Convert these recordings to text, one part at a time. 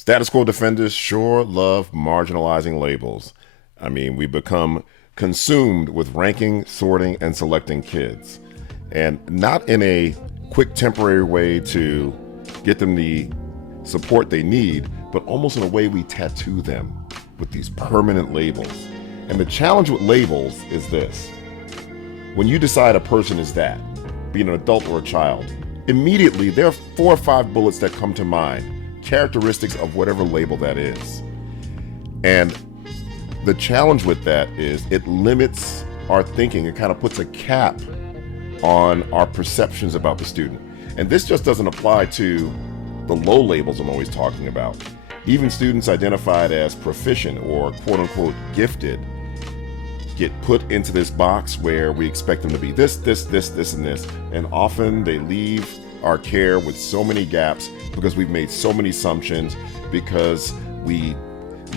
Status quo defenders sure love marginalizing labels. I mean, we become consumed with ranking, sorting, and selecting kids. And not in a quick, temporary way to get them the support they need, but almost in a way we tattoo them with these permanent labels. And the challenge with labels is this: when you decide a person is that, being an adult or a child, immediately there are 4 or 5 bullets that come to mind, characteristics of whatever label that is. And the challenge with that is it limits our thinking. It kind of puts a cap on our perceptions about the student. And this just doesn't apply to the low labels I'm always talking about. Even students identified as proficient or quote unquote gifted get put into this box where we expect them to be this, and this. And often they leave our care with so many gaps because we've made so many assumptions, because we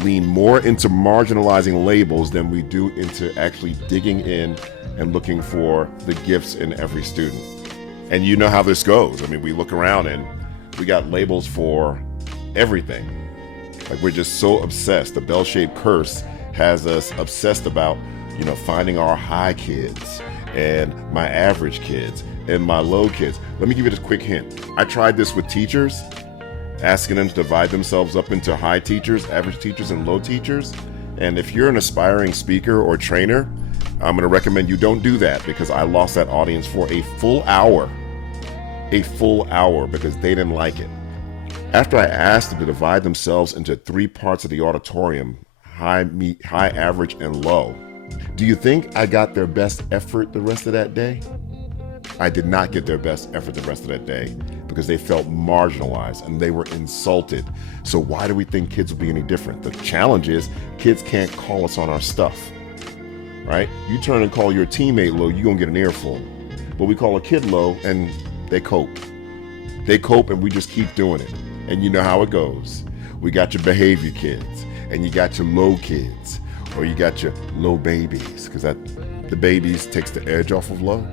lean more into marginalizing labels than we do into actually digging in and looking for the gifts in every student. And you know how this goes. I mean, we look around and we got labels for everything. Like, we're just so obsessed. The bell-shaped curse has us obsessed about, finding our high kids and my average kids and my low kids. Let me give you this quick hint. I tried this with teachers, asking them to divide themselves up into high teachers, average teachers, and low teachers. And if you're an aspiring speaker or trainer, I'm going to recommend you don't do that, because I lost that audience for a full hour because they didn't like it. After I asked them to divide themselves into 3 parts of the auditorium, high, average, and low, do you think I got their best effort the rest of that day? I did not get their best effort the rest of that day, because they felt marginalized and they were insulted. So why do we think kids will be any different? The challenge is kids can't call us on our stuff, right? You turn and call your teammate low, you're gonna get an earful. But we call a kid low and they cope. They cope and we just keep doing it. And you know how it goes. We got your behavior kids, and you got your low kids, or you got your low babies, because the babies takes the edge off of low.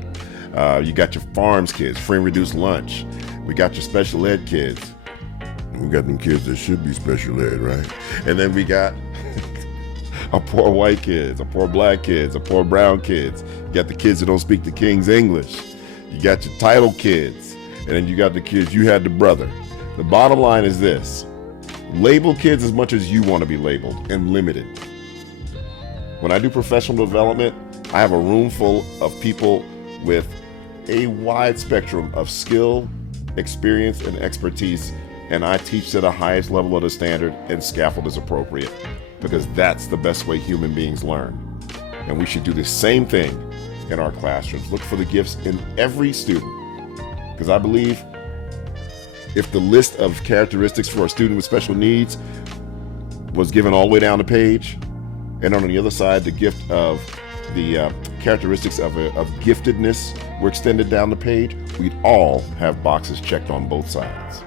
You got your farms kids, free and reduced lunch. We got your special ed kids. We got them kids that should be special ed, right? And then we got our poor white kids, our poor black kids, our poor brown kids. You got the kids that don't speak the King's English. You got your title kids. And then you got the kids, you had the brother. The bottom line is this: label kids as much as you want to be labeled, and limited. When I do professional development, I have a room full of people with a wide spectrum of skill, experience, and expertise, and I teach to the highest level of the standard, and scaffold is appropriate, because that's the best way human beings learn. And we should do the same thing in our classrooms. Look for the gifts in every student, because I believe if the list of characteristics for a student with special needs was given all the way down the page, and on the other side, the gift of the characteristics of giftedness were extended down the page, we'd all have boxes checked on both sides.